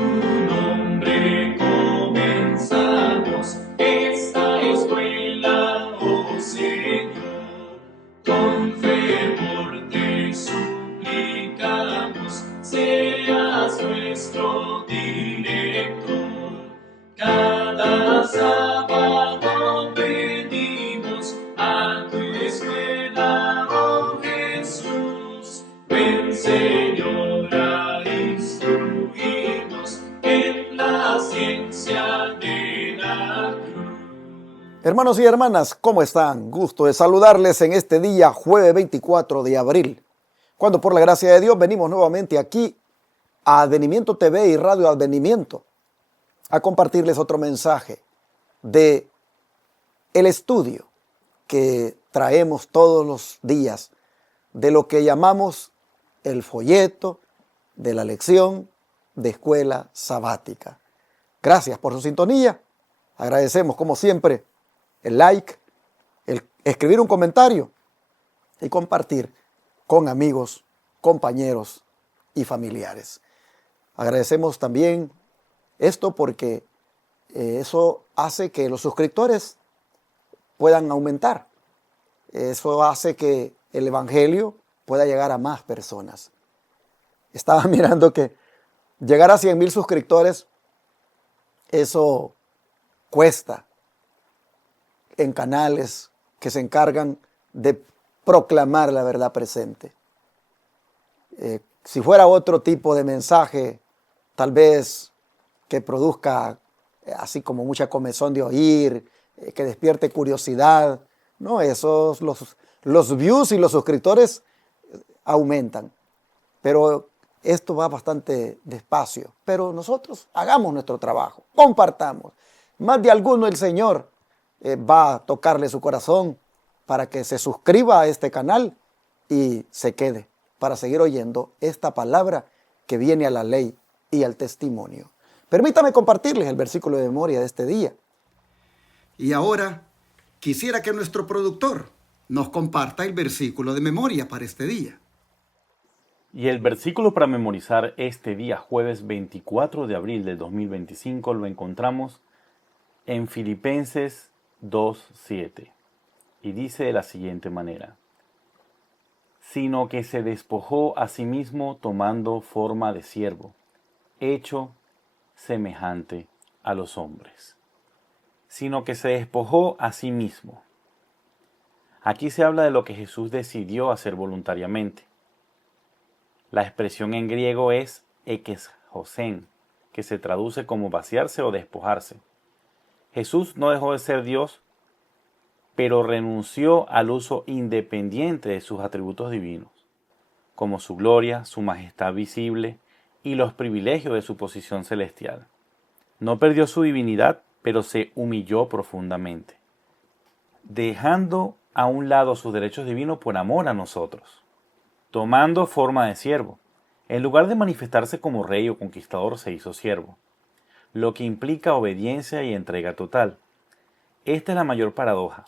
nombre comenzamos esta escuela, oh Señor. Con fervor te suplicamos, seas nuestro director. Cada sábado venimos a tu escuela, oh Jesús. Ven, Señor, a instruirnos en la ciencia de la cruz. Hermanos y hermanas, ¿cómo están? Gusto de saludarles en este día, jueves 24 de abril, cuando por la gracia de Dios venimos nuevamente aquí a Advenimiento TV y Radio Advenimiento a compartirles otro mensaje de el estudio que traemos todos los días de lo que llamamos el folleto de la lección de escuela sabática. Gracias por su sintonía. Agradecemos como siempre el like, el escribir un comentario y compartir con amigos, compañeros y familiares. Agradecemos también esto porque eso hace que los suscriptores puedan aumentar. Eso hace que el evangelio pueda llegar a más personas. Estaba mirando que llegar a 100,000 suscriptores, eso cuesta en canales que se encargan de proclamar la verdad presente. Si fuera otro tipo de mensaje, tal vez que produzca así como mucha comezón de oír, que despierte curiosidad, no, esos, los views y los suscriptores aumentan, pero esto va bastante despacio. Pero nosotros hagamos nuestro trabajo, compartamos. Más de alguno el Señor va a tocarle su corazón para que se suscriba a este canal y se quede para seguir oyendo esta palabra que viene a la ley y al testimonio. Permítame compartirles el versículo de memoria de este día. Y ahora quisiera que nuestro productor nos comparta el versículo de memoria para este día. Y el versículo para memorizar este día, jueves 24 de abril del 2025, lo encontramos en Filipenses 2:7. Y dice de la siguiente manera: sino que se despojó a sí mismo tomando forma de siervo, hecho semejante a los hombres. Sino que se despojó a sí mismo. Aquí se habla de lo que Jesús decidió hacer voluntariamente. La expresión en griego es ekeshosen, que se traduce como vaciarse o despojarse. Jesús no dejó de ser Dios, pero renunció al uso independiente de sus atributos divinos, como su gloria, su majestad visible y los privilegios de su posición celestial. No perdió su divinidad, pero se humilló profundamente, dejando a un lado sus derechos divinos por amor a nosotros, tomando forma de siervo. En lugar de manifestarse como rey o conquistador, se hizo siervo, lo que implica obediencia y entrega total. Esta es la mayor paradoja.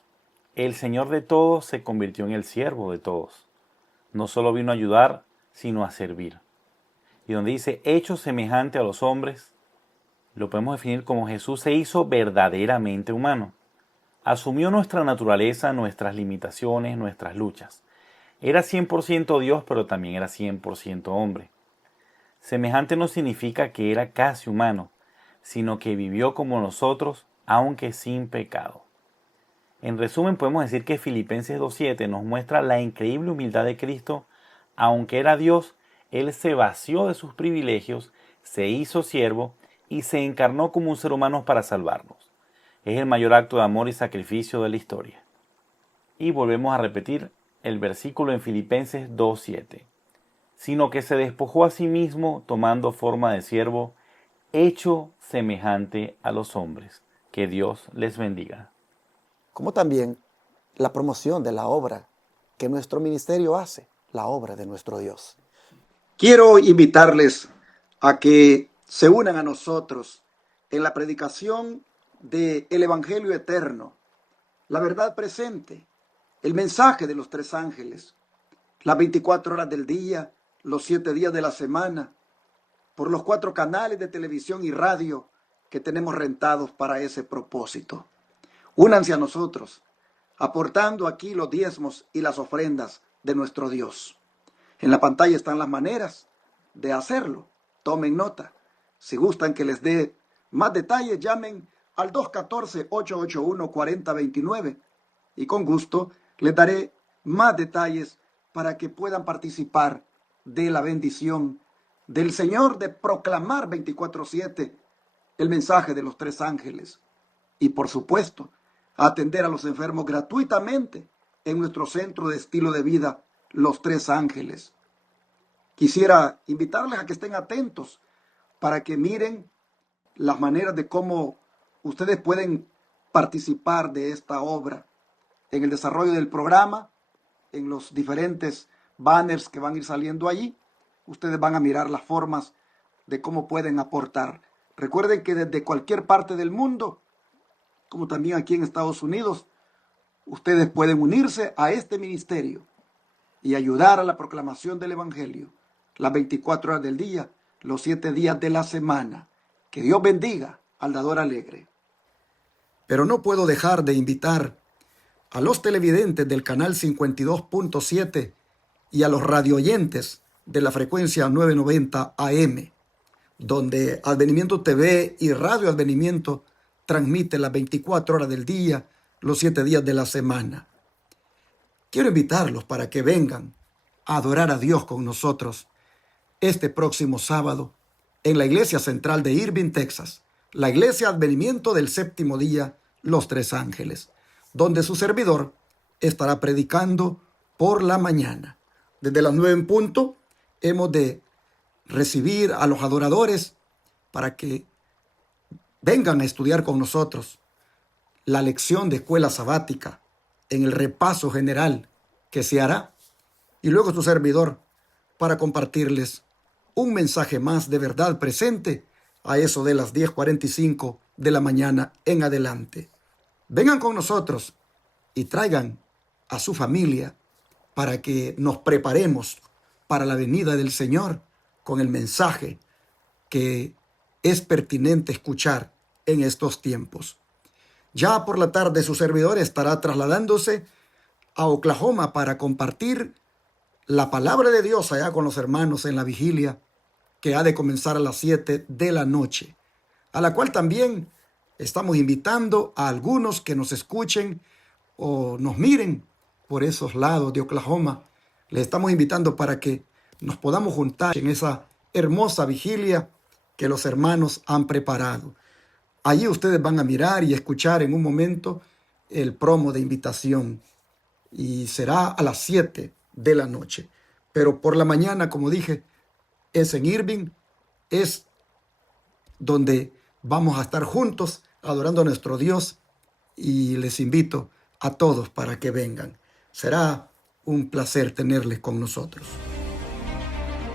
El Señor de todos se convirtió en el siervo de todos. No solo vino a ayudar, sino a servir. Y donde dice hecho semejante a los hombres, lo podemos definir como Jesús se hizo verdaderamente humano. Asumió nuestra naturaleza, nuestras limitaciones, nuestras luchas. Era 100% Dios, pero también era 100% hombre. Semejante no significa que era casi humano, sino que vivió como nosotros, aunque sin pecado. En resumen, podemos decir que Filipenses 2:7 nos muestra la increíble humildad de Cristo. Aunque era Dios, Él se vació de sus privilegios, se hizo siervo y se encarnó como un ser humano para salvarnos. Es el mayor acto de amor y sacrificio de la historia. Y volvemos a repetir el versículo en Filipenses 2:7. Sino que se despojó a sí mismo tomando forma de siervo, hecho semejante a los hombres. Que Dios les bendiga. Como también la promoción de la obra que nuestro ministerio hace, la obra de nuestro Dios. Quiero invitarles a que se unan a nosotros en la predicación del Evangelio eterno, la verdad presente, el mensaje de los 3 ángeles, las 24 horas del día, los 7 días de la semana, por los 4 canales de televisión y radio que tenemos rentados para ese propósito. Únanse a nosotros, aportando aquí los diezmos y las ofrendas de nuestro Dios. En la pantalla están las maneras de hacerlo. Tomen nota. Si gustan que les dé más detalles, llamen al 214-881-4029 y con gusto les daré más detalles para que puedan participar de la bendición del Señor de proclamar 24/7 el mensaje de los 3 ángeles y, por supuesto, atender a los enfermos gratuitamente en nuestro centro de estilo de vida, los 3 ángeles. Quisiera invitarles a que estén atentos para que miren las maneras de cómo ustedes pueden participar de esta obra en el desarrollo del programa, en los diferentes banners que van a ir saliendo allí. Ustedes van a mirar las formas de cómo pueden aportar. Recuerden que desde cualquier parte del mundo, como también aquí en Estados Unidos, ustedes pueden unirse a este ministerio y ayudar a la proclamación del Evangelio las 24 horas del día, los 7 días de la semana. Que Dios bendiga al dador alegre. Pero no puedo dejar de invitar a los televidentes del canal 52.7 y a los radioyentes de la frecuencia 990 AM, donde Advenimiento TV y Radio Advenimiento transmite las 24 horas del día, los 7 días de la semana. Quiero invitarlos para que vengan a adorar a Dios con nosotros este próximo sábado en la Iglesia Central de Irving, Texas, la Iglesia Advenimiento del Séptimo Día, los 3 Ángeles, donde su servidor estará predicando por la mañana. Desde las 9 en punto hemos de recibir a los adoradores para que vengan a estudiar con nosotros la lección de escuela sabática en el repaso general que se hará, y luego su servidor para compartirles un mensaje más de verdad presente a eso de las 10:45 de la mañana en adelante. Vengan con nosotros y traigan a su familia para que nos preparemos para la venida del Señor con el mensaje que es pertinente escuchar en estos tiempos. Ya por la tarde su servidor estará trasladándose a Oklahoma para compartir la palabra de Dios allá con los hermanos en la vigilia que ha de comenzar a las 7 de la noche, a la cual también estamos invitando a algunos que nos escuchen o nos miren por esos lados de Oklahoma. Les estamos invitando para que nos podamos juntar en esa hermosa vigilia que los hermanos han preparado. Allí ustedes van a mirar y escuchar en un momento el promo de invitación y será a las 7 de la noche. Pero por la mañana, como dije, es en Irving, es donde vamos a estar juntos adorando a nuestro Dios, y les invito a todos para que vengan. Será un placer tenerles con nosotros.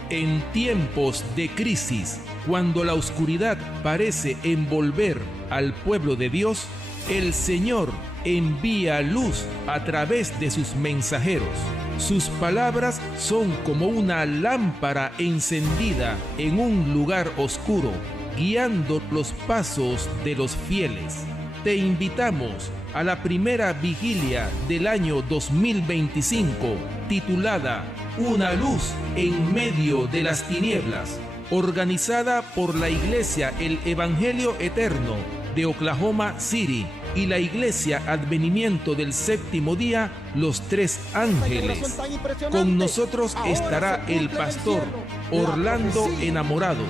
En tiempos de crisis, cuando la oscuridad parece envolver al pueblo de Dios, el Señor envía luz a través de sus mensajeros. Sus palabras son como una lámpara encendida en un lugar oscuro, guiando los pasos de los fieles. Te invitamos a la primera vigilia del año 2025, titulada Una luz en medio de las tinieblas, organizada por la Iglesia El Evangelio Eterno de Oklahoma City y la Iglesia Advenimiento del Séptimo Día, los 3 Ángeles. Con nosotros estará el pastor Orlando Enamorado.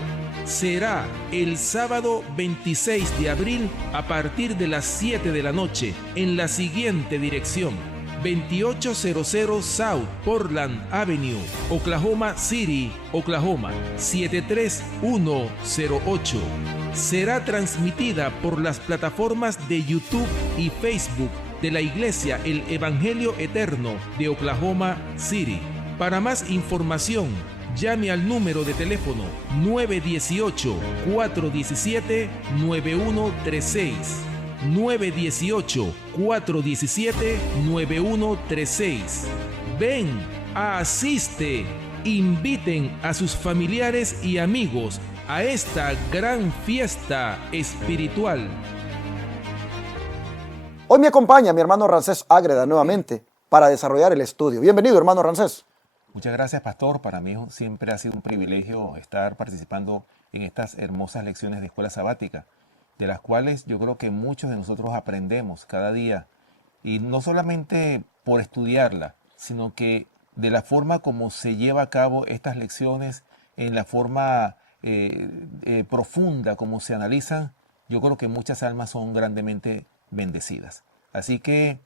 Será el sábado 26 de abril a partir de las 7 de la noche en la siguiente dirección: 2800 South Portland Avenue, Oklahoma City, Oklahoma, 73108. Será transmitida por las plataformas de YouTube y Facebook de la Iglesia El Evangelio Eterno de Oklahoma City. Para más información, llame al número de teléfono 918-417-9136. 918-417-9136. Ven, asiste, inviten a sus familiares y amigos a esta gran fiesta espiritual. Hoy me acompaña mi hermano Ramsés Ágreda nuevamente para desarrollar el estudio. Bienvenido, hermano Ramsés. Muchas gracias, pastor. Para mí siempre ha sido un privilegio estar participando en estas hermosas lecciones de escuela sabática, de las cuales yo creo que muchos de nosotros aprendemos cada día, y no solamente por estudiarla, sino que de la forma como se lleva a cabo estas lecciones, en la forma profunda como se analizan, yo creo que muchas almas son grandemente bendecidas. Así que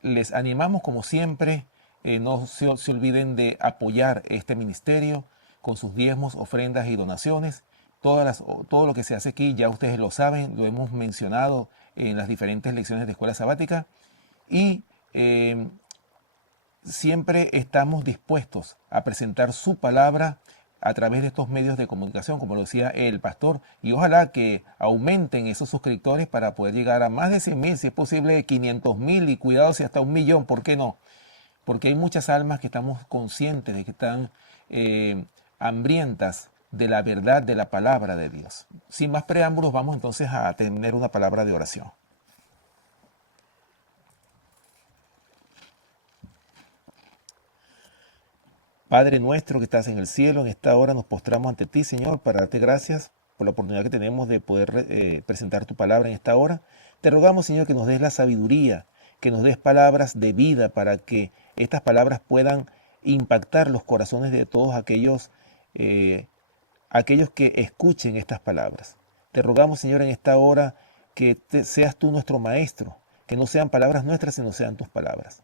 les animamos como siempre, no se olviden de apoyar este ministerio con sus diezmos, ofrendas y donaciones. Todo lo que se hace aquí, ya ustedes lo saben, lo hemos mencionado en las diferentes lecciones de escuela sabática, y siempre estamos dispuestos a presentar su palabra a través de estos medios de comunicación, como lo decía el pastor, y ojalá que aumenten esos suscriptores para poder llegar a más de 100,000, si es posible 500,000, y cuidado si hasta 1,000,000, ¿por qué no? Porque hay muchas almas que estamos conscientes de que están hambrientas de la verdad de la palabra de Dios. Sin más preámbulos, vamos entonces a tener una palabra de oración. Padre nuestro que estás en el cielo, en esta hora nos postramos ante ti, Señor, para darte gracias por la oportunidad que tenemos de poder presentar tu palabra en esta hora. Te rogamos, Señor, que nos des la sabiduría, que nos des palabras de vida para que estas palabras puedan impactar los corazones de todos aquellos que escuchen estas palabras. Te rogamos, Señor, en esta hora que seas tú nuestro maestro, que no sean palabras nuestras, sino sean tus palabras.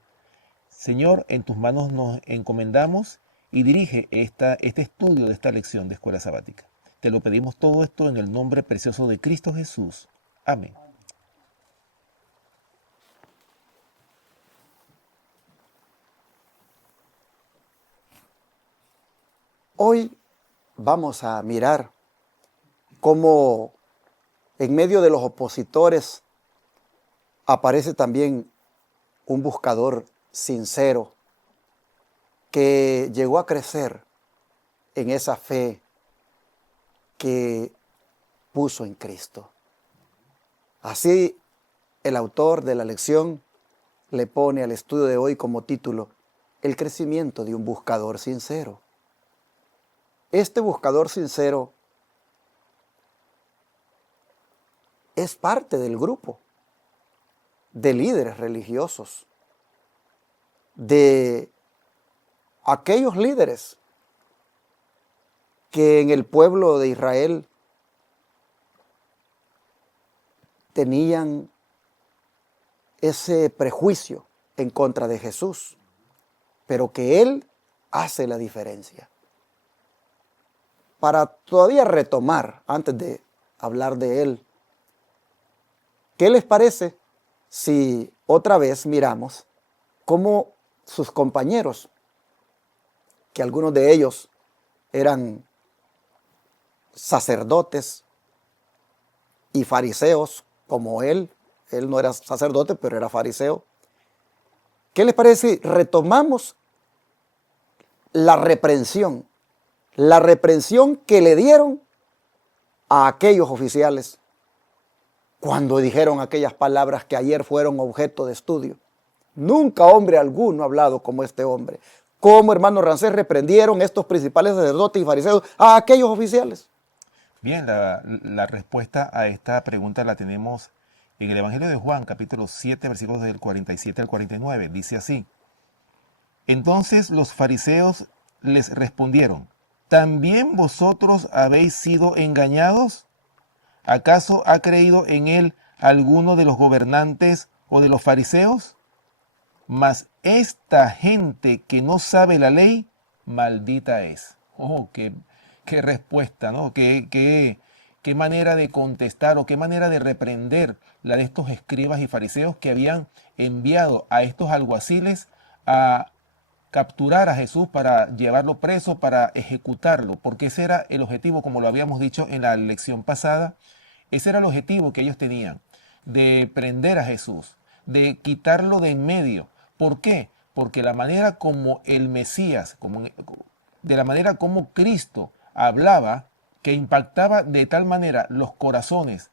Señor, en tus manos nos encomendamos y dirige este estudio de esta lección de escuela sabática. Te lo pedimos todo esto en el nombre precioso de Cristo Jesús. Amén. Hoy vamos a mirar cómo en medio de los opositores aparece también un buscador sincero que llegó a crecer en esa fe que puso en Cristo. Así el autor de la lección le pone al estudio de hoy como título: el crecimiento de un buscador sincero. Este buscador sincero es parte del grupo de líderes religiosos, de aquellos líderes que en el pueblo de Israel tenían ese prejuicio en contra de Jesús, pero que Él hace la diferencia. Para todavía retomar, antes de hablar de Él, ¿qué les parece si otra vez miramos cómo sus compañeros, que algunos de ellos eran sacerdotes y fariseos como él no era sacerdote, pero era fariseo? ¿Qué les parece si retomamos la reprensión que le dieron a aquellos oficiales cuando dijeron aquellas palabras que ayer fueron objeto de estudio? Nunca hombre alguno ha hablado como este hombre. ¿Cómo, hermano Ramsés, reprendieron estos principales sacerdotes y fariseos a aquellos oficiales? Bien, la respuesta a esta pregunta la tenemos en el Evangelio de Juan, capítulo 7, versículos del 47 al 49. Dice así: Entonces los fariseos les respondieron: ¿también vosotros habéis sido engañados? ¿Acaso ha creído en él alguno de los gobernantes o de los fariseos? Mas esta gente que no sabe la ley, maldita es. Oh, qué respuesta, ¿no? Qué manera de contestar, o qué manera de reprender la de estos escribas y fariseos que habían enviado a estos alguaciles a capturar a Jesús para llevarlo preso, para ejecutarlo, porque ese era el objetivo, como lo habíamos dicho en la lección pasada. Ese era el objetivo que ellos tenían, de prender a Jesús, de quitarlo de en medio. ¿Por qué? Porque la manera como el Mesías, de la manera como Cristo hablaba, que impactaba de tal manera los corazones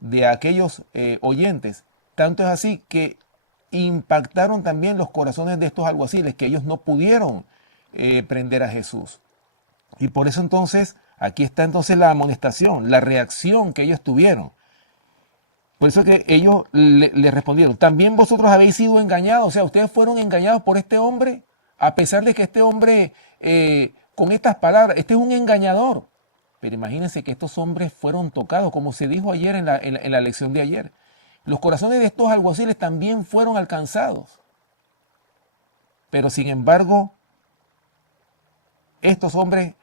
de aquellos oyentes, tanto es así que impactaron también los corazones de estos alguaciles, que ellos no pudieron prender a Jesús. Y por eso entonces, aquí está entonces la amonestación, la reacción que ellos tuvieron. Por eso que ellos le respondieron, también vosotros habéis sido engañados, o sea, ustedes fueron engañados por este hombre, a pesar de que este hombre, con estas palabras, este es un engañador. Pero imagínense que estos hombres fueron tocados, como se dijo ayer en la lección de ayer. Los corazones de estos alguaciles también fueron alcanzados. Pero sin embargo, estos hombres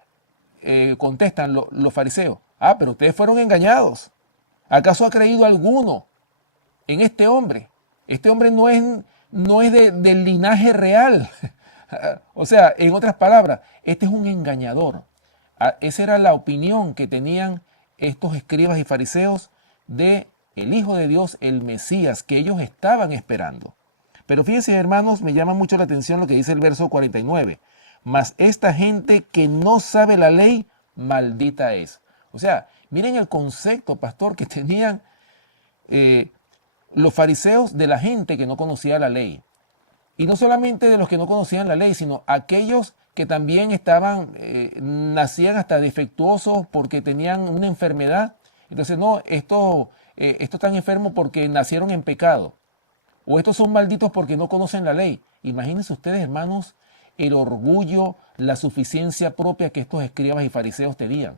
contestan, los fariseos, pero ustedes fueron engañados. ¿Acaso ha creído alguno en este hombre? Este hombre no es del linaje real. O sea, en otras palabras, este es un engañador. Esa era la opinión que tenían estos escribas y fariseos de el Hijo de Dios, el Mesías, que ellos estaban esperando. Pero fíjense, hermanos, me llama mucho la atención lo que dice el verso 49. Mas esta gente que no sabe la ley, maldita es. O sea, miren el concepto, pastor, que tenían los fariseos de la gente que no conocía la ley. Y no solamente de los que no conocían la ley, sino aquellos que también nacían hasta defectuosos porque tenían una enfermedad. Entonces, no, estos están enfermos porque nacieron en pecado. O estos son malditos porque no conocen la ley. Imagínense ustedes, hermanos, el orgullo, la suficiencia propia que estos escribas y fariseos tenían.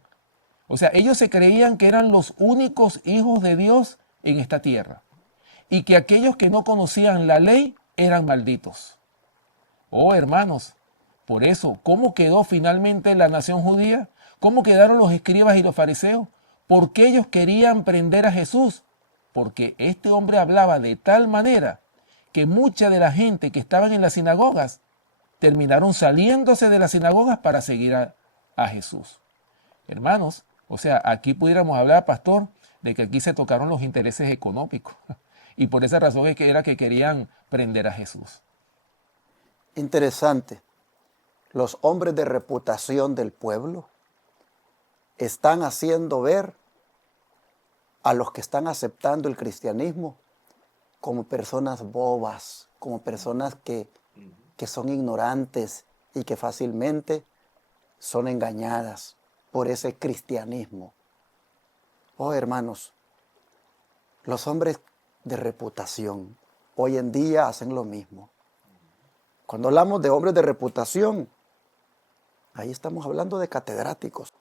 O sea, ellos se creían que eran los únicos hijos de Dios en esta tierra. Y que aquellos que no conocían la ley eran malditos. Oh, hermanos, por eso, ¿cómo quedó finalmente la nación judía? ¿Cómo quedaron los escribas y los fariseos? Porque ellos querían prender a Jesús. Porque este hombre hablaba de tal manera que mucha de la gente que estaban en las sinagogas terminaron saliéndose de las sinagogas para seguir a Jesús. Hermanos, o sea, aquí pudiéramos hablar, pastor, de que aquí se tocaron los intereses económicos. Y por esa razón era que querían prender a Jesús. Interesante. Los hombres de reputación del pueblo están haciendo ver a los que están aceptando el cristianismo como personas bobas, como personas que son ignorantes y que fácilmente son engañadas por ese cristianismo. Oh, hermanos, los hombres de reputación hoy en día hacen lo mismo. Cuando hablamos de hombres de reputación, ahí estamos hablando de catedráticos.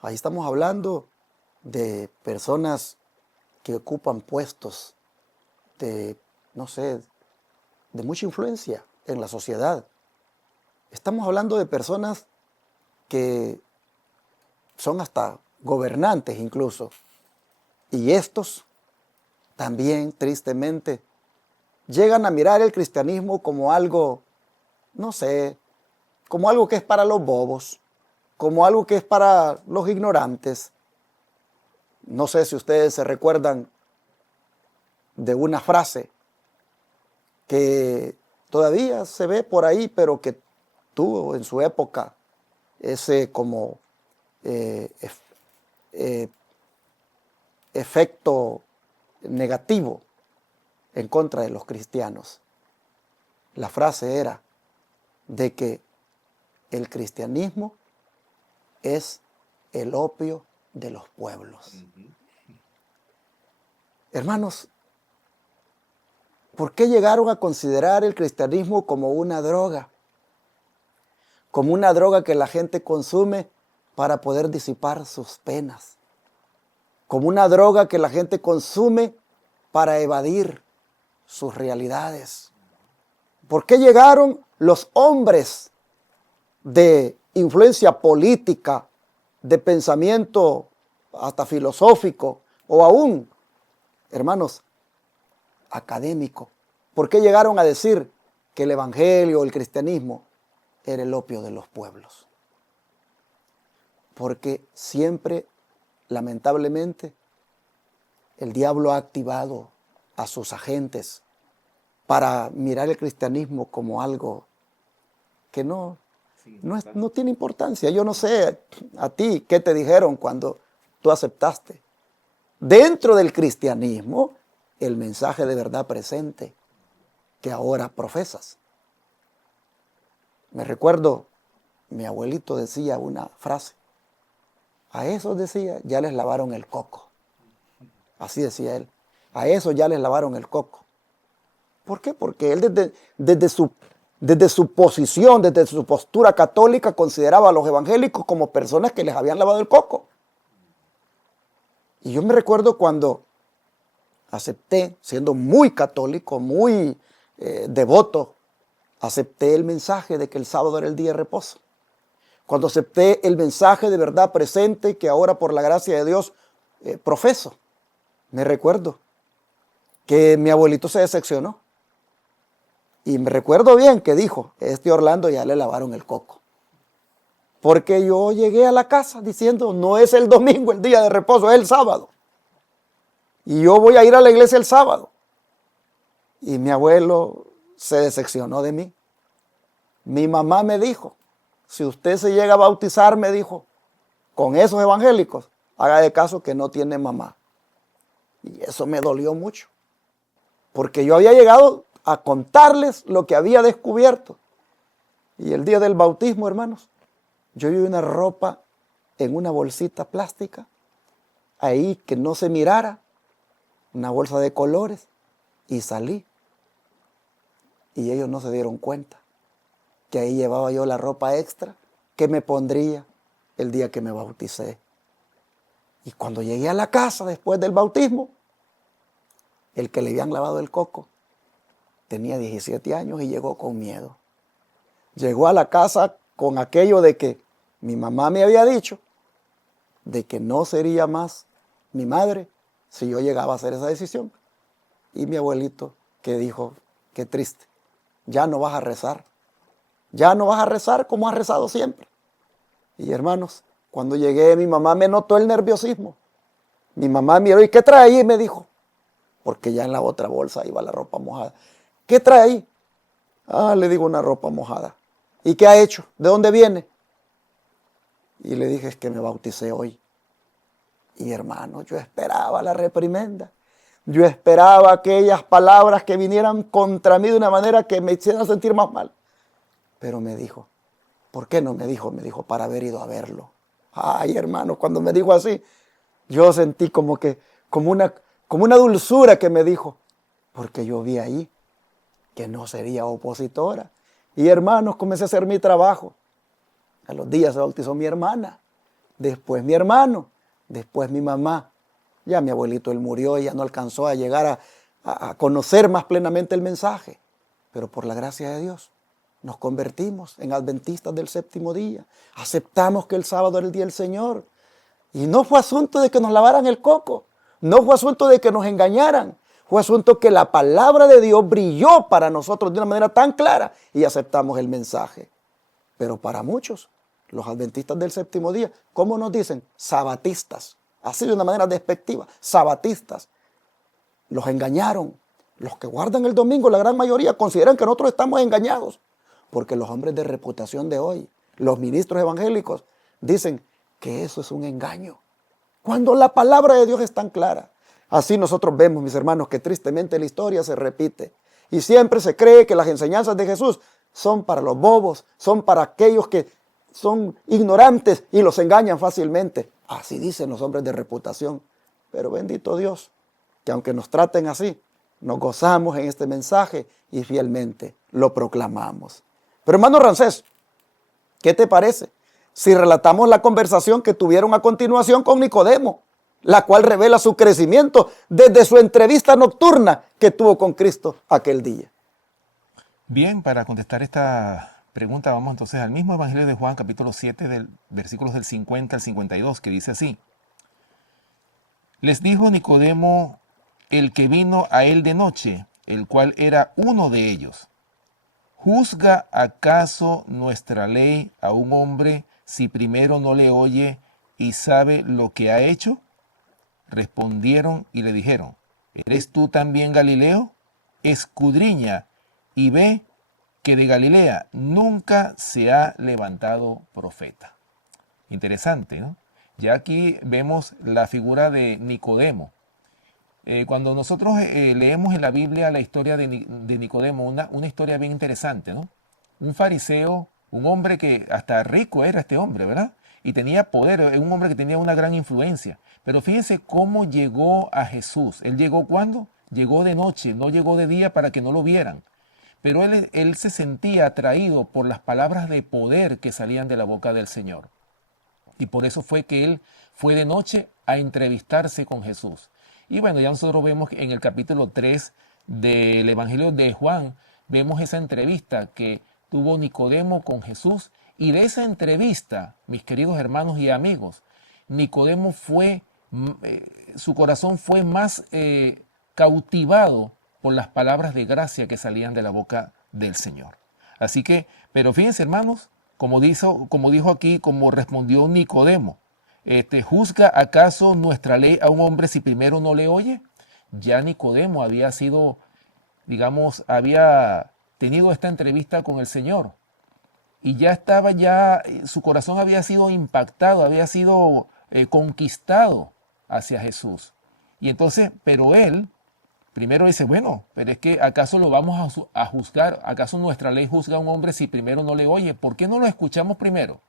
Ahí estamos hablando de personas que ocupan puestos de, no sé, de mucha influencia en la sociedad. Estamos hablando de personas que son hasta gobernantes incluso. Y estos también, tristemente, llegan a mirar el cristianismo como algo, no sé, como algo que es para los bobos, como algo que es para los ignorantes. No sé si ustedes se recuerdan de una frase que todavía se ve por ahí, pero que tuvo en su época ese como efecto negativo en contra de los cristianos. La frase era de que el cristianismo es el opio de los pueblos. Hermanos, ¿por qué llegaron a considerar el cristianismo como una droga? Como una droga que la gente consume para poder disipar sus penas. Como una droga que la gente consume para evadir sus realidades. ¿Por qué llegaron los hombres de influencia política, de pensamiento hasta filosófico o aún, hermanos, académico? ¿Por qué llegaron a decir que el evangelio, el cristianismo, era el opio de los pueblos? Porque siempre, lamentablemente, el diablo ha activado a sus agentes para mirar el cristianismo como algo que no No tiene importancia. Yo no sé a ti qué te dijeron cuando tú aceptaste. Dentro del cristianismo, el mensaje de verdad presente que ahora profesas. Me recuerdo, mi abuelito decía una frase. A esos decía, ya les lavaron el coco. Así decía él. A esos ya les lavaron el coco. ¿Por qué? Porque él desde su posición, desde su postura católica, consideraba a los evangélicos como personas que les habían lavado el coco. Y yo me recuerdo cuando acepté, siendo muy católico, muy devoto, acepté el mensaje de que el sábado era el día de reposo. Cuando acepté el mensaje de verdad presente que ahora por la gracia de Dios profeso, me recuerdo que mi abuelito se decepcionó. Y me recuerdo bien que dijo, Orlando ya le lavaron el coco. Porque yo llegué a la casa diciendo, no es el domingo el día de reposo, es el sábado. Y yo voy a ir a la iglesia el sábado. Y mi abuelo se decepcionó de mí. Mi mamá me dijo, si usted se llega a bautizar, me dijo, con esos evangélicos, haga de caso que no tiene mamá. Y eso me dolió mucho. Porque yo había llegado a contarles lo que había descubierto. Y el día del bautismo, hermanos, yo vi una ropa en una bolsita plástica, ahí que no se mirara, una bolsa de colores, y salí. Y ellos no se dieron cuenta que ahí llevaba yo la ropa extra que me pondría el día que me bauticé. Y cuando llegué a la casa después del bautismo, el que le habían lavado el coco tenía 17 años y llegó con miedo. Llegó a la casa con aquello de que mi mamá me había dicho de que no sería más mi madre si yo llegaba a hacer esa decisión. Y mi abuelito que dijo, qué triste, ya no vas a rezar. Ya no vas a rezar como has rezado siempre. Y hermanos, cuando llegué, mi mamá me notó el nerviosismo. Mi mamá miró, ¿y qué trae ahí? Y me dijo, porque ya en la otra bolsa iba la ropa mojada. ¿Qué trae ahí? Le digo, una ropa mojada. ¿Y qué ha hecho? ¿De dónde viene? Y le dije, es que me bauticé hoy. Y hermano, yo esperaba la reprimenda. Yo esperaba aquellas palabras que vinieran contra mí de una manera que me hicieran sentir más mal. Pero me dijo, ¿por qué no me dijo? Me dijo, para haber ido a verlo. Ay, hermano, cuando me dijo así, yo sentí como una dulzura que me dijo, porque yo vi ahí que no sería opositora. Y hermanos, comencé a hacer mi trabajo. A los días se bautizó mi hermana, después mi hermano, después mi mamá. Ya mi abuelito, él murió y ya no alcanzó a llegar a conocer más plenamente el mensaje. Pero por la gracia de Dios, nos convertimos en adventistas del séptimo día. Aceptamos que el sábado era el día del Señor. Y no fue asunto de que nos lavaran el coco. No fue asunto de que nos engañaran. Fue asunto que la palabra de Dios brilló para nosotros de una manera tan clara y aceptamos el mensaje. Pero para muchos, los adventistas del séptimo día, ¿cómo nos dicen? Sabatistas. Así de una manera despectiva. Sabatistas. Los engañaron. Los que guardan el domingo, la gran mayoría, consideran que nosotros estamos engañados. Porque los hombres de reputación de hoy, los ministros evangélicos, dicen que eso es un engaño. Cuando la palabra de Dios es tan clara. Así nosotros vemos, mis hermanos, que tristemente la historia se repite. Y siempre se cree que las enseñanzas de Jesús son para los bobos, son para aquellos que son ignorantes y los engañan fácilmente. Así dicen los hombres de reputación. Pero bendito Dios, que aunque nos traten así, nos gozamos en este mensaje y fielmente lo proclamamos. Pero hermano Ramsés, ¿qué te parece si relatamos la conversación que tuvieron a continuación con Nicodemo, la cual revela su crecimiento desde su entrevista nocturna que tuvo con Cristo aquel día? Bien, para contestar esta pregunta vamos entonces al mismo Evangelio de Juan, capítulo 7, versículos del 50 al 52, que dice así. Les dijo Nicodemo, el que vino a él de noche, el cual era uno de ellos. ¿Juzga acaso nuestra ley a un hombre si primero no le oye y sabe lo que ha hecho? Respondieron y le dijeron, ¿eres tú también Galileo? Escudriña y ve que de Galilea nunca se ha levantado profeta. Interesante, ¿no? Ya aquí vemos la figura de Nicodemo. Cuando nosotros leemos en la Biblia la historia de Nicodemo, una historia bien interesante, ¿no? Un fariseo, un hombre que hasta rico era este hombre, ¿verdad? Y tenía poder, un hombre que tenía una gran influencia. Pero fíjense cómo llegó a Jesús. ¿Él llegó cuándo? Llegó de noche, no llegó de día para que no lo vieran. Pero él se sentía atraído por las palabras de poder que salían de la boca del Señor. Y por eso fue que él fue de noche a entrevistarse con Jesús. Y bueno, ya nosotros vemos en el capítulo 3 del Evangelio de Juan, vemos esa entrevista que tuvo Nicodemo con Jesús. Y de esa entrevista, mis queridos hermanos y amigos, Nicodemo su corazón fue más cautivado por las palabras de gracia que salían de la boca del Señor. Así que, pero fíjense hermanos, como dijo aquí, como respondió Nicodemo, ¿juzga acaso nuestra ley a un hombre si primero no le oye? Ya Nicodemo había sido, digamos, había tenido esta entrevista con el Señor y su corazón había sido impactado, había sido conquistado hacia Jesús. Y entonces, pero él primero dice, bueno, pero es que ¿acaso lo vamos a juzgar? ¿Acaso nuestra ley juzga a un hombre si primero no le oye? ¿Por qué no lo escuchamos primero?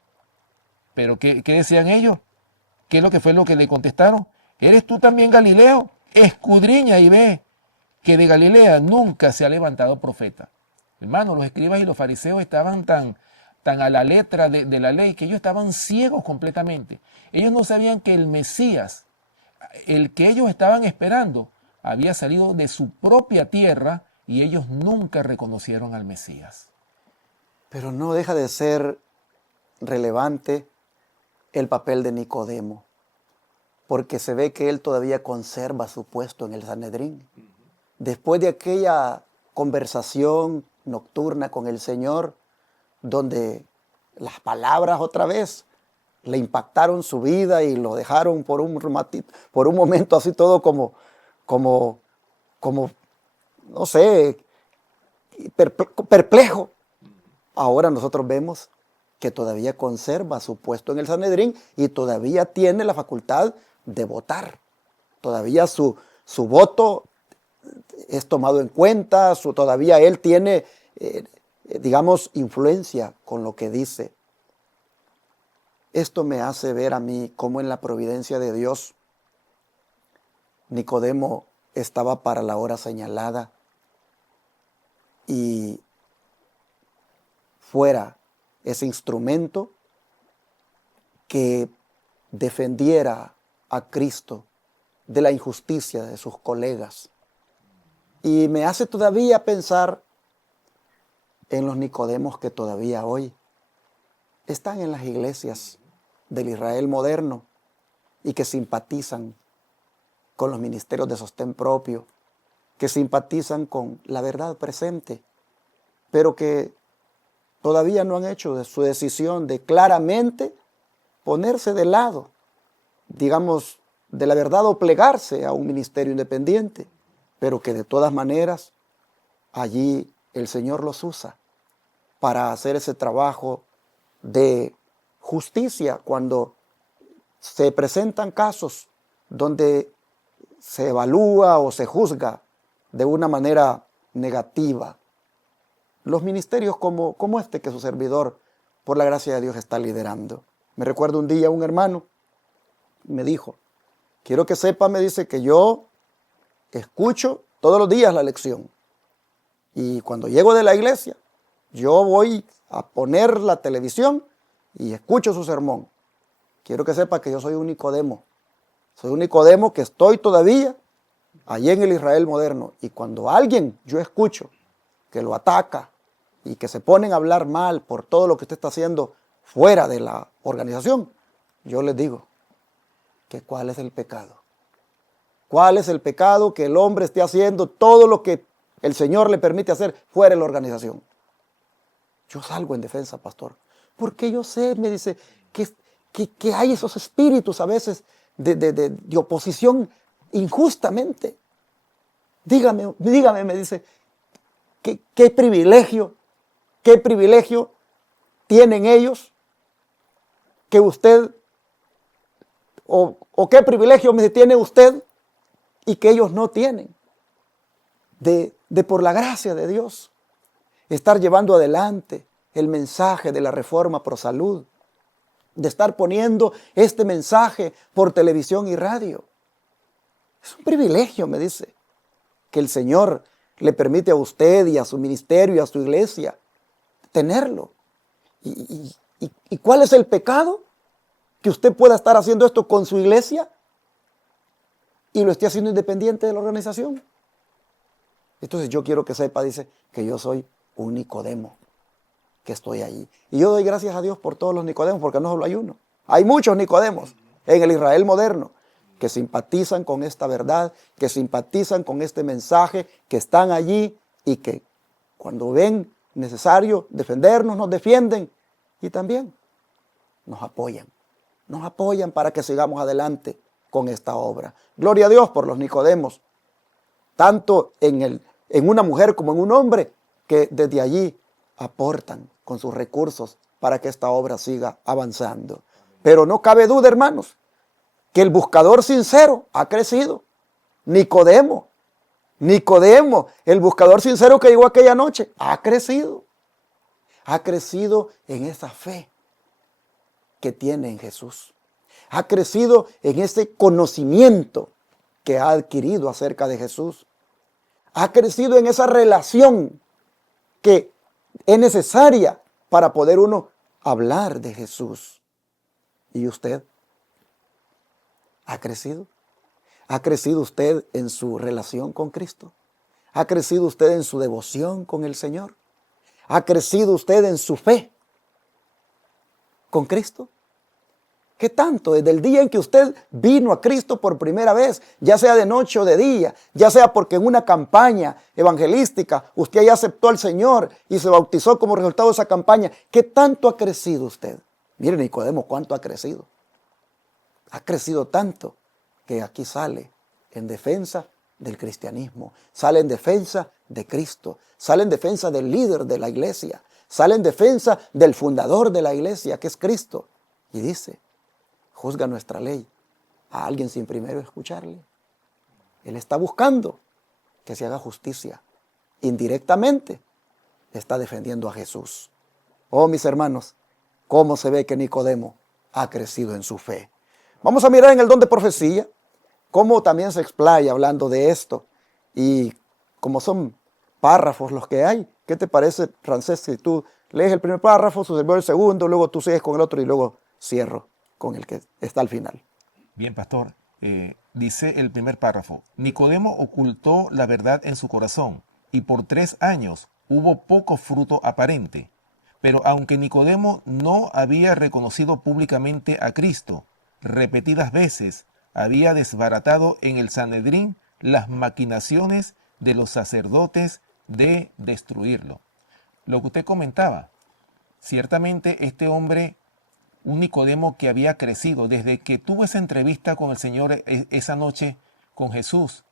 Pero ¿qué decían ellos? ¿Qué es lo que fue lo que le contestaron? ¿Eres tú también Galileo? Escudriña y ve que de Galilea nunca se ha levantado profeta. Hermano, los escribas y los fariseos estaban tan a la letra de la ley que ellos estaban ciegos completamente. Ellos no sabían que el Mesías, el que ellos estaban esperando, había salido de su propia tierra y ellos nunca reconocieron al Mesías. Pero no deja de ser relevante el papel de Nicodemo, porque se ve que él todavía conserva su puesto en el Sanedrín. Después de aquella conversación nocturna con el Señor, donde las palabras otra vez le impactaron su vida y lo dejaron por un momento así todo como no sé, perplejo. Ahora nosotros vemos que todavía conserva su puesto en el Sanedrín y todavía tiene la facultad de votar. Todavía su voto es tomado en cuenta, todavía él tiene, digamos, influencia con lo que dice. Esto me hace ver a mí cómo en la providencia de Dios Nicodemo estaba para la hora señalada y fuera ese instrumento que defendiera a Cristo de la injusticia de sus colegas. Y me hace todavía pensar en los Nicodemos que todavía hoy están en las iglesias del Israel moderno y que simpatizan con los ministerios de sostén propio, que simpatizan con la verdad presente, pero que todavía no han hecho de su decisión de claramente ponerse de lado, digamos, de la verdad o plegarse a un ministerio independiente, pero que de todas maneras allí el Señor los usa para hacer ese trabajo de justicia cuando se presentan casos donde se evalúa o se juzga de una manera negativa. Los ministerios como este que su servidor, por la gracia de Dios, está liderando. Me recuerdo un día un hermano me dijo, quiero que sepa, me dice, que yo escucho todos los días la lección. Y cuando llego de la iglesia, yo voy a poner la televisión y escucho su sermón. Quiero que sepa que yo soy un Nicodemo. Soy un Nicodemo que estoy todavía allí en el Israel moderno. Y cuando alguien yo escucho que lo ataca y que se ponen a hablar mal por todo lo que usted está haciendo fuera de la organización, yo les digo que cuál es el pecado. ¿Cuál es el pecado que el hombre esté haciendo todo lo que el Señor le permite hacer fuera de la organización? Yo salgo en defensa, pastor, porque yo sé, me dice, que hay esos espíritus a veces de oposición injustamente. Dígame, me dice, qué privilegio ¿Qué privilegio tienen ellos que usted, o qué privilegio tiene usted y que ellos no tienen? De por la gracia de Dios, estar llevando adelante el mensaje de la reforma pro salud, de estar poniendo este mensaje por televisión y radio. Es un privilegio, me dice, que el Señor le permite a usted y a su ministerio y a su iglesia tenerlo. ¿Y cuál es el pecado? Que usted pueda estar haciendo esto con su iglesia y lo esté haciendo independiente de la organización. Entonces yo quiero que sepa, dice, que yo soy un Nicodemo, que estoy allí. Y yo doy gracias a Dios por todos los Nicodemos, porque no solo hay uno. Hay muchos Nicodemos en el Israel moderno que simpatizan con esta verdad, que simpatizan con este mensaje, que están allí y que cuando ven necesario defendernos, nos defienden y también nos apoyan para que sigamos adelante con esta obra. Gloria a Dios por los Nicodemos, tanto en una mujer como en un hombre, que desde allí aportan con sus recursos para que esta obra siga avanzando. Pero no cabe duda, hermanos, que el buscador sincero ha crecido. Nicodemo, el buscador sincero que llegó aquella noche, ha crecido. Ha crecido en esa fe que tiene en Jesús. Ha crecido en ese conocimiento que ha adquirido acerca de Jesús. Ha crecido en esa relación que es necesaria para poder uno hablar de Jesús. ¿Y usted? ¿Ha crecido? ¿Ha crecido usted en su relación con Cristo? ¿Ha crecido usted en su devoción con el Señor? ¿Ha crecido usted en su fe con Cristo? ¿Qué tanto? Desde el día en que usted vino a Cristo por primera vez, ya sea de noche o de día, ya sea porque en una campaña evangelística usted ya aceptó al Señor y se bautizó como resultado de esa campaña, ¿qué tanto ha crecido usted? Mire, Nicodemo, ¿cuánto ha crecido? Ha crecido tanto que aquí sale en defensa del cristianismo, sale en defensa de Cristo, sale en defensa del líder de la iglesia, sale en defensa del fundador de la iglesia, que es Cristo. Y dice, juzga nuestra ley a alguien sin primero escucharle. Él está buscando que se haga justicia. Indirectamente está defendiendo a Jesús. Oh, mis hermanos, cómo se ve que Nicodemo ha crecido en su fe. Vamos a mirar en el don de profecía, cómo también se explaya hablando de esto. Y como son párrafos los que hay, ¿qué te parece, Francés, si tú lees el primer párrafo, su servidor el segundo, luego tú sigues con el otro y luego cierro con el que está al final? Bien, pastor. Dice el primer párrafo: Nicodemo ocultó la verdad en su corazón y por 3 años hubo poco fruto aparente. Pero aunque Nicodemo no había reconocido públicamente a Cristo, repetidas veces había desbaratado en el Sanedrín las maquinaciones de los sacerdotes de destruirlo. Lo que usted comentaba, ciertamente este hombre, un Nicodemo que había crecido desde que tuvo esa entrevista con el Señor esa noche con Jesús.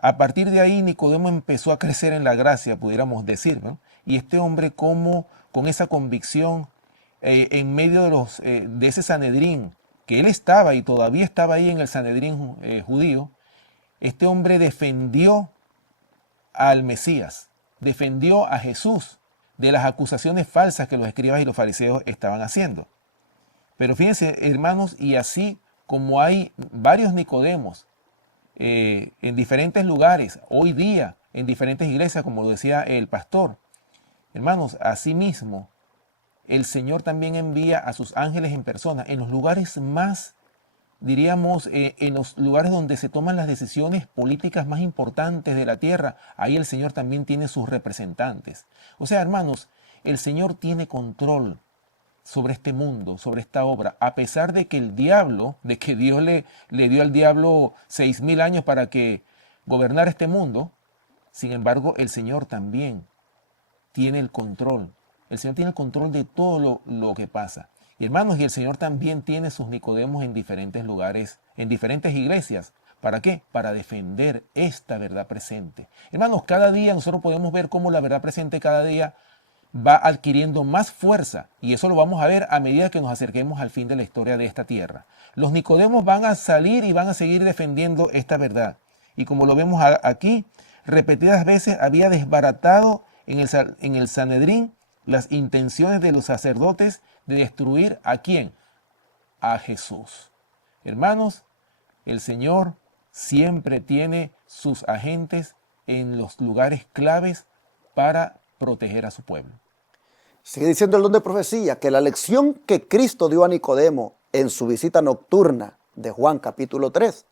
A partir de ahí Nicodemo empezó a crecer en la gracia, pudiéramos decir, ¿no? Y este hombre, como con esa convicción, en medio de ese Sanedrín, que él estaba y todavía estaba ahí en el Sanedrín judío, este hombre defendió al Mesías, defendió a Jesús de las acusaciones falsas que los escribas y los fariseos estaban haciendo. Pero fíjense, hermanos, y así como hay varios Nicodemos en diferentes lugares, hoy día, en diferentes iglesias, como lo decía el pastor, hermanos, asimismo, el Señor también envía a sus ángeles en persona, en los lugares más, diríamos, en los lugares donde se toman las decisiones políticas más importantes de la tierra. Ahí el Señor también tiene sus representantes. O sea, hermanos, el Señor tiene control sobre este mundo, sobre esta obra, a pesar de que el diablo, de que Dios le dio al diablo 6,000 años para que gobernara este mundo. Sin embargo, el Señor también tiene el control. El Señor tiene el control de todo lo que pasa. Y hermanos, y el Señor también tiene sus Nicodemos en diferentes lugares, en diferentes iglesias. ¿Para qué? Para defender esta verdad presente. Hermanos, cada día nosotros podemos ver cómo la verdad presente cada día va adquiriendo más fuerza, y eso lo vamos a ver a medida que nos acerquemos al fin de la historia de esta tierra. Los Nicodemos van a salir y van a seguir defendiendo esta verdad. Y como lo vemos aquí, repetidas veces había desbaratado en el Sanedrín las intenciones de los sacerdotes de destruir ¿a quién? A Jesús. Hermanos, el Señor siempre tiene sus agentes en los lugares claves para proteger a su pueblo. Sigue diciendo el don de profecía que la lección que Cristo dio a Nicodemo en su visita nocturna de Juan capítulo 3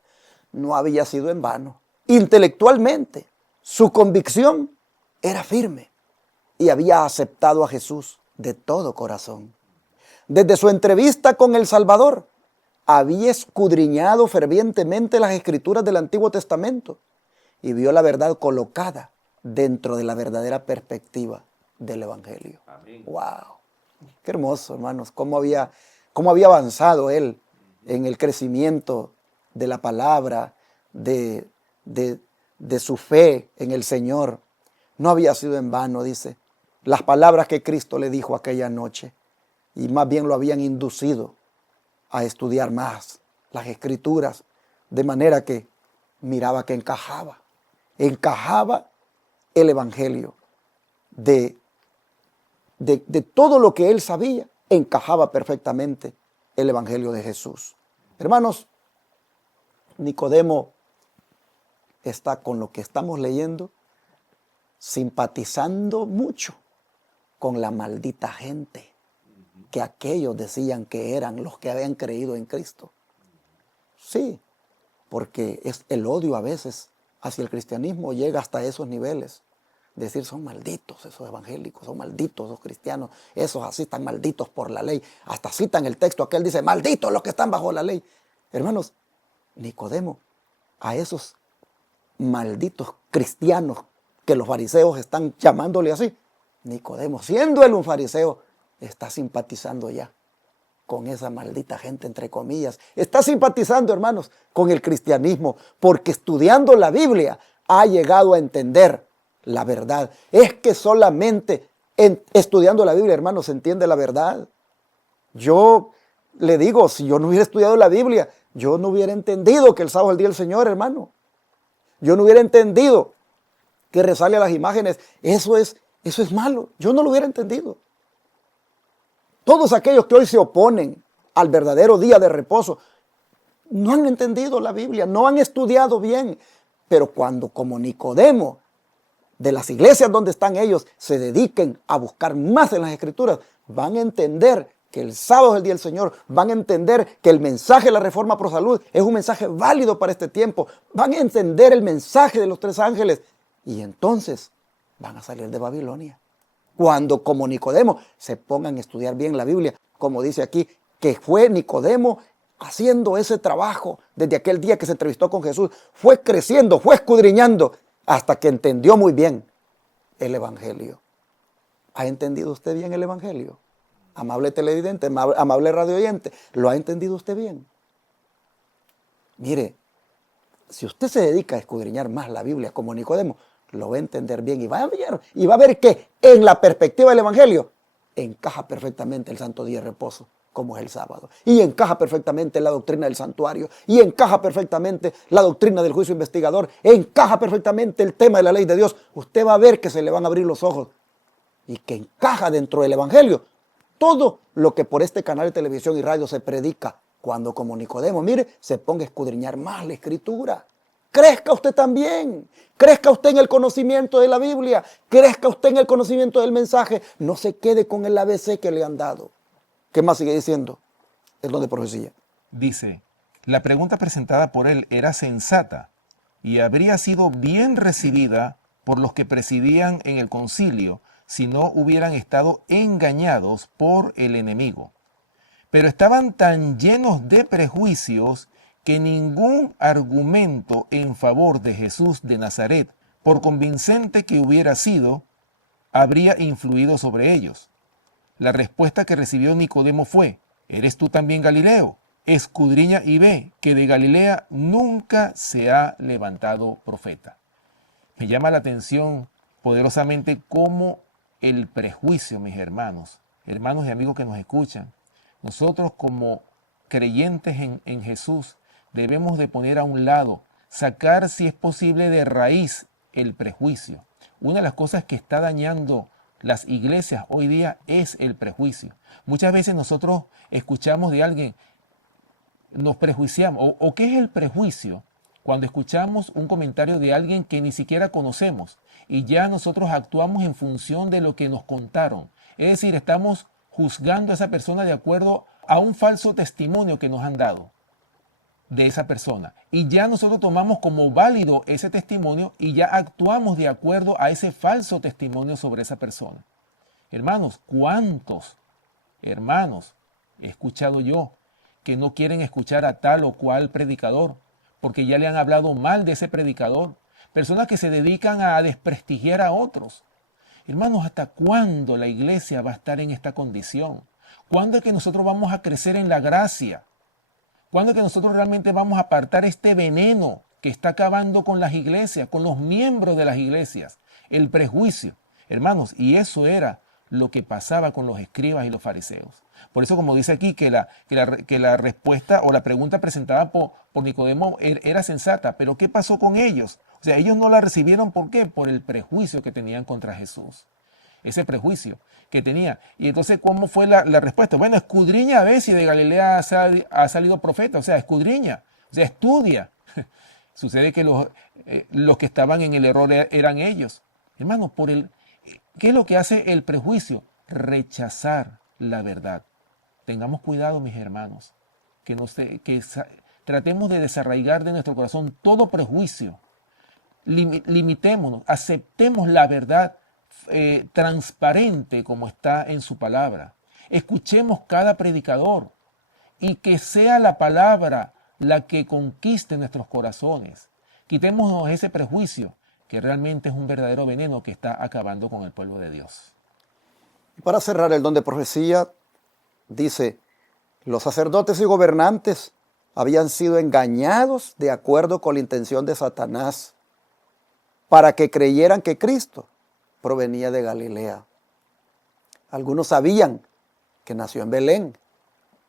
no había sido en vano. Intelectualmente, su convicción era firme y había aceptado a Jesús de todo corazón. Desde su entrevista con el Salvador, había escudriñado fervientemente las escrituras del Antiguo Testamento y vio la verdad colocada dentro de la verdadera perspectiva del Evangelio. Amén. ¡Wow! Qué hermoso, hermanos, cómo había avanzado él en el crecimiento de la palabra, de su fe en el Señor. No había sido en vano, dice, las palabras que Cristo le dijo aquella noche, y más bien lo habían inducido a estudiar más las Escrituras, de manera que miraba que encajaba el Evangelio de todo lo que él sabía, encajaba perfectamente el Evangelio de Jesús. Hermanos, Nicodemo está con lo que estamos leyendo, simpatizando mucho con la maldita gente que aquellos decían que eran los que habían creído en Cristo. Sí, porque es el odio a veces hacia el cristianismo llega hasta esos niveles. Decir, son malditos esos evangélicos, son malditos esos cristianos, esos así están malditos por la ley. Hasta citan el texto, aquel dice, malditos los que están bajo la ley. Hermanos, Nicodemo, a esos malditos cristianos que los fariseos están llamándole así, Nicodemo, siendo él un fariseo, está simpatizando ya con esa maldita gente, entre comillas. Está simpatizando, hermanos, con el cristianismo, porque estudiando la Biblia ha llegado a entender la verdad. Es que solamente estudiando la Biblia, hermanos, se entiende la verdad. Yo le digo, si yo no hubiera estudiado la Biblia, yo no hubiera entendido que el sábado es el día del Señor, hermano. Yo no hubiera entendido que rezarle a las imágenes, eso es malo. Yo no lo hubiera entendido. Todos aquellos que hoy se oponen al verdadero día de reposo no han entendido la Biblia, no han estudiado bien. Pero cuando, como Nicodemo, de las iglesias donde están ellos, se dediquen a buscar más en las Escrituras, van a entender que el sábado es el día del Señor, van a entender que el mensaje de la Reforma Pro Salud es un mensaje válido para este tiempo, van a entender el mensaje de los 3 ángeles y entonces van a salir de Babilonia. Cuando, como Nicodemo, se pongan a estudiar bien la Biblia, como dice aquí, que fue Nicodemo haciendo ese trabajo desde aquel día que se entrevistó con Jesús, fue creciendo, fue escudriñando, hasta que entendió muy bien el Evangelio. ¿Ha entendido usted bien el Evangelio? Amable televidente, amable radio oyente, ¿lo ha entendido usted bien? Mire, si usted se dedica a escudriñar más la Biblia como Nicodemo, lo va a entender bien y va a ver que en la perspectiva del Evangelio encaja perfectamente el santo día de reposo, como es el sábado. Y encaja perfectamente la doctrina del santuario. Y encaja perfectamente la doctrina del juicio investigador. Encaja perfectamente el tema de la ley de Dios. Usted va a ver que se le van a abrir los ojos. Y que encaja dentro del Evangelio todo lo que por este canal de televisión y radio se predica. Cuando como Nicodemo, mire, se ponga a escudriñar más la Escritura. Crezca usted también. Crezca usted en el conocimiento de la Biblia. Crezca usted en el conocimiento del mensaje. No se quede con el ABC que le han dado. ¿Qué más sigue diciendo el don de profecía? Dice, la pregunta presentada por él era sensata y habría sido bien recibida por los que presidían en el concilio si no hubieran estado engañados por el enemigo. Pero estaban tan llenos de prejuicios que ningún argumento en favor de Jesús de Nazaret, por convincente que hubiera sido, habría influido sobre ellos. La respuesta que recibió Nicodemo fue, ¿eres tú también Galileo? Escudriña y ve que de Galilea nunca se ha levantado profeta. Me llama la atención poderosamente cómo el prejuicio, mis hermanos y amigos que nos escuchan. Nosotros como creyentes en Jesús debemos de poner a un lado, sacar si es posible de raíz el prejuicio. Una de las cosas que está dañando las iglesias hoy día es el prejuicio. Muchas veces nosotros escuchamos de alguien, nos prejuiciamos. ¿O qué es el prejuicio? Cuando escuchamos un comentario de alguien que ni siquiera conocemos y ya nosotros actuamos en función de lo que nos contaron. Es decir, estamos juzgando a esa persona de acuerdo a un falso testimonio que nos han dado de esa persona. Y ya nosotros tomamos como válido ese testimonio y ya actuamos de acuerdo a ese falso testimonio sobre esa persona. Hermanos, ¿cuántos hermanos he escuchado yo que no quieren escuchar a tal o cual predicador porque ya le han hablado mal de ese predicador? Personas que se dedican a desprestigiar a otros. Hermanos, ¿hasta cuándo la iglesia va a estar en esta condición? ¿Cuándo es que nosotros vamos a crecer en la gracia? ¿Cuándo es que nosotros realmente vamos a apartar este veneno que está acabando con las iglesias, con los miembros de las iglesias? El prejuicio. Hermanos, y eso era lo que pasaba con los escribas y los fariseos. Por eso, como dice aquí, que la respuesta o la pregunta presentada por Nicodemo era sensata. Pero ¿qué pasó con ellos? O sea, ellos no la recibieron, ¿por qué? Por el prejuicio que tenían contra Jesús. Ese prejuicio que tenía. Y entonces, ¿cómo fue la respuesta? Bueno, escudriña a ver si de Galilea ha salido profeta. O sea, escudriña. O sea, estudia. Sucede que los que estaban en el error eran ellos. Hermanos, ¿qué es lo que hace el prejuicio? Rechazar la verdad. Tengamos cuidado, mis hermanos. Tratemos de desarraigar de nuestro corazón todo prejuicio. Limitémonos, aceptemos la verdad transparente como está en su palabra. Escuchemos cada predicador y que sea la palabra la que conquiste nuestros corazones. Quitémonos ese prejuicio que realmente es un verdadero veneno que está acabando con el pueblo de Dios. Para cerrar el don de profecía, dice, los sacerdotes y gobernantes habían sido engañados de acuerdo con la intención de Satanás para que creyeran que Cristo provenía de Galilea. Algunos sabían que nació en Belén,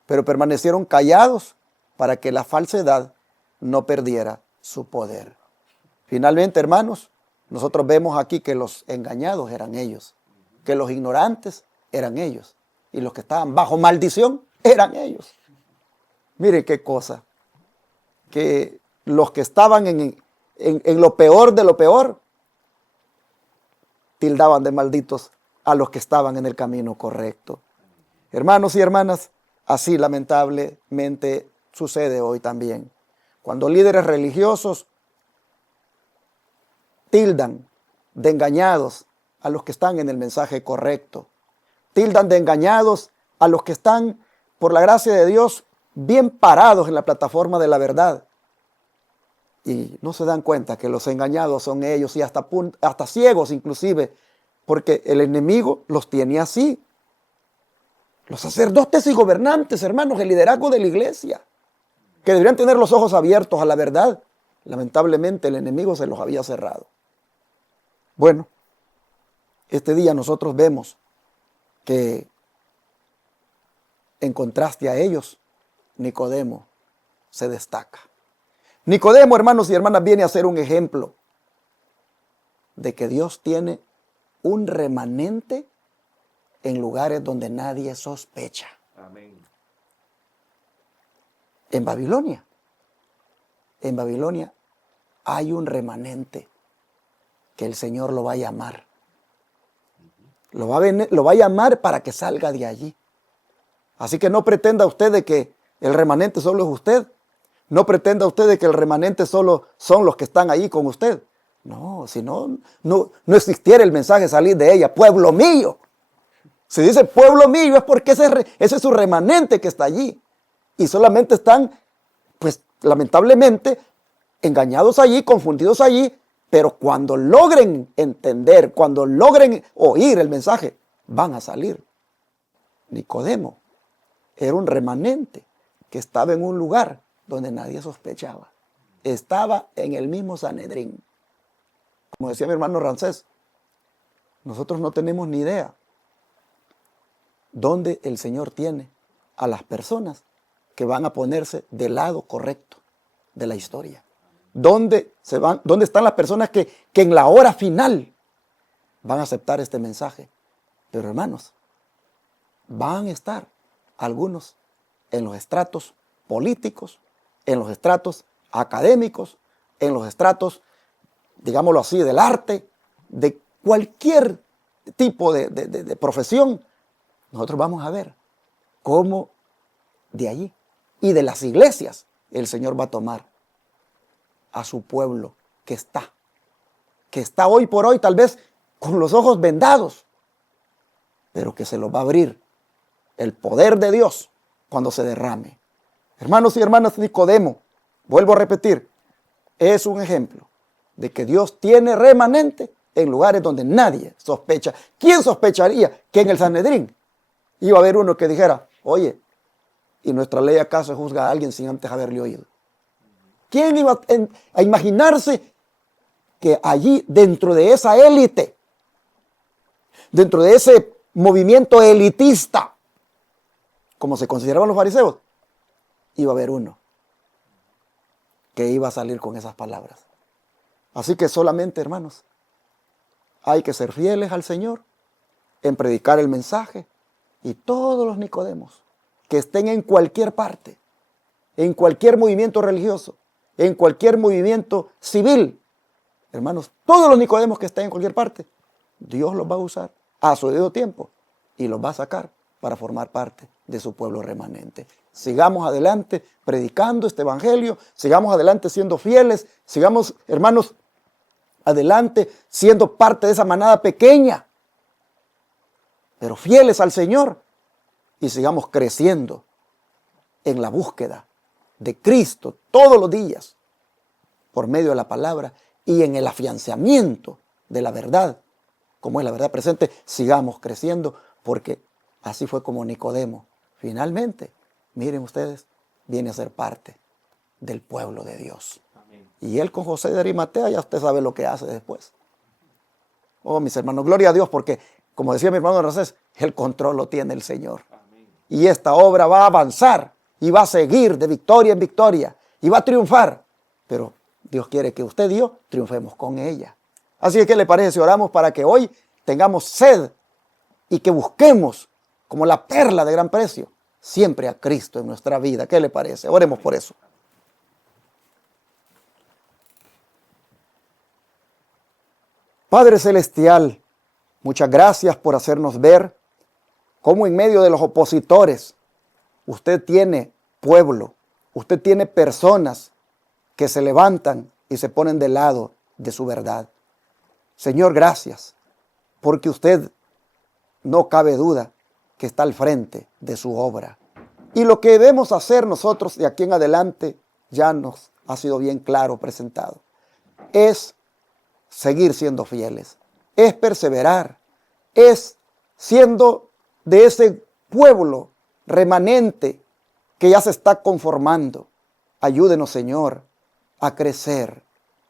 pero permanecieron callados para que la falsedad no perdiera su poder. Finalmente, hermanos, nosotros vemos aquí que los engañados eran ellos, que los ignorantes eran ellos, y los que estaban bajo maldición eran ellos. Mire qué cosa, que los que estaban en lo peor de lo peor, tildaban de malditos a los que estaban en el camino correcto. Hermanos y hermanas, así lamentablemente sucede hoy también. Cuando líderes religiosos tildan de engañados a los que están en el mensaje correcto, tildan de engañados a los que están, por la gracia de Dios, bien parados en la plataforma de la verdad. Y no se dan cuenta que los engañados son ellos y hasta ciegos inclusive, porque el enemigo los tiene así. Los sacerdotes y gobernantes, hermanos, el liderazgo de la iglesia, que deberían tener los ojos abiertos a la verdad. Lamentablemente el enemigo se los había cerrado. Bueno, este día nosotros vemos que en contraste a ellos, Nicodemo se destaca. Nicodemo, hermanos y hermanas, viene a ser un ejemplo de que Dios tiene un remanente en lugares donde nadie sospecha. Amén. En Babilonia hay un remanente que el Señor lo va a llamar. Lo va a llamar para que salga de allí. Así que no pretenda usted de que el remanente solo es usted. No pretenda usted de que el remanente solo son los que están ahí con usted. No, si no existiera el mensaje salir de ella, pueblo mío. Si dice pueblo mío es porque ese es su remanente que está allí. Y solamente están, pues lamentablemente, engañados allí, confundidos allí, pero cuando logren entender, cuando logren oír el mensaje, van a salir. Nicodemo era un remanente que estaba en un lugar donde nadie sospechaba. Estaba en el mismo Sanedrín. Como decía mi hermano Ramsés, nosotros no tenemos ni idea dónde el Señor tiene a las personas que van a ponerse del lado correcto de la historia. ¿Dónde están las personas que en la hora final van a aceptar este mensaje? Pero hermanos, van a estar algunos en los estratos políticos, en los estratos académicos, en los estratos, digámoslo así, del arte, de cualquier tipo de profesión. Nosotros vamos a ver cómo de allí y de las iglesias el Señor va a tomar a su pueblo que está hoy por hoy tal vez con los ojos vendados, pero que se los va a abrir el poder de Dios cuando se derrame. Hermanos y hermanas, Nicodemo, vuelvo a repetir, es un ejemplo de que Dios tiene remanente en lugares donde nadie sospecha. ¿Quién sospecharía que en el Sanedrín iba a haber uno que dijera, oye, ¿y nuestra ley acaso juzga a alguien sin antes haberle oído? ¿Quién iba a imaginarse que allí, dentro de esa élite, dentro de ese movimiento elitista, como se consideraban los fariseos, iba a haber uno que iba a salir con esas palabras? Así que solamente, hermanos, hay que ser fieles al Señor en predicar el mensaje, y todos los Nicodemos que estén en cualquier parte, en cualquier movimiento religioso, en cualquier movimiento civil, hermanos, todos los Nicodemos que estén en cualquier parte, Dios los va a usar a su debido tiempo y los va a sacar para formar parte de su pueblo remanente. Sigamos adelante predicando este evangelio, sigamos adelante siendo fieles, sigamos, hermanos, adelante siendo parte de esa manada pequeña, pero fieles al Señor, y sigamos creciendo en la búsqueda de Cristo todos los días por medio de la palabra y en el afianzamiento de la verdad, como es la verdad presente. Sigamos creciendo, porque así fue como Nicodemo finalmente, miren ustedes, viene a ser parte del pueblo de Dios. Amén. Y él con José de Arimatea, ya usted sabe lo que hace después. Oh, mis hermanos, gloria a Dios, porque como decía mi hermano Ramsés, el control lo tiene el Señor. Amén. Y esta obra va a avanzar y va a seguir de victoria en victoria y va a triunfar. Pero Dios quiere que usted y yo triunfemos con ella. Así es que le parece si oramos para que hoy tengamos sed y que busquemos como la perla de gran precio siempre a Cristo en nuestra vida. ¿Qué le parece? Oremos por eso. Padre Celestial, muchas gracias por hacernos ver cómo en medio de los opositores usted tiene pueblo, usted tiene personas que se levantan y se ponen del lado de su verdad. Señor, gracias, porque usted, no cabe duda, que está al frente de su obra. Y lo que debemos hacer nosotros de aquí en adelante ya nos ha sido bien claro presentado. Es seguir siendo fieles, es perseverar, es siendo de ese pueblo remanente que ya se está conformando. Ayúdenos, Señor, a crecer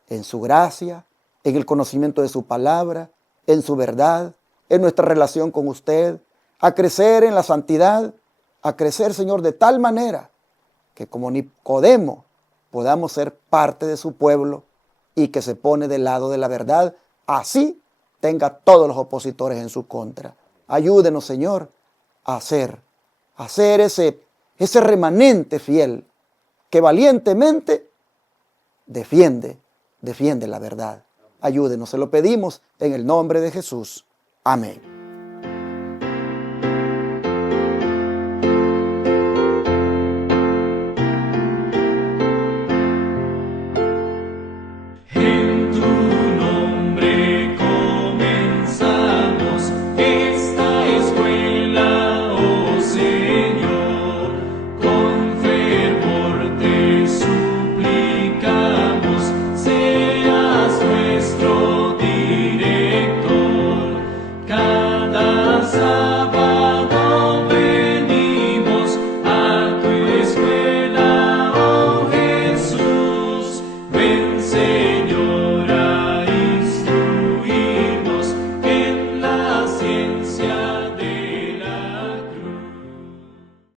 en su gracia, en el conocimiento de su palabra, en su verdad, en nuestra relación con usted, a crecer en la santidad, a crecer, Señor, de tal manera que como Nicodemo podamos ser parte de su pueblo y que se pone del lado de la verdad, así tenga todos los opositores en su contra. Ayúdenos, Señor, a ser ese remanente fiel que valientemente defiende la verdad. Ayúdenos, se lo pedimos en el nombre de Jesús. Amén.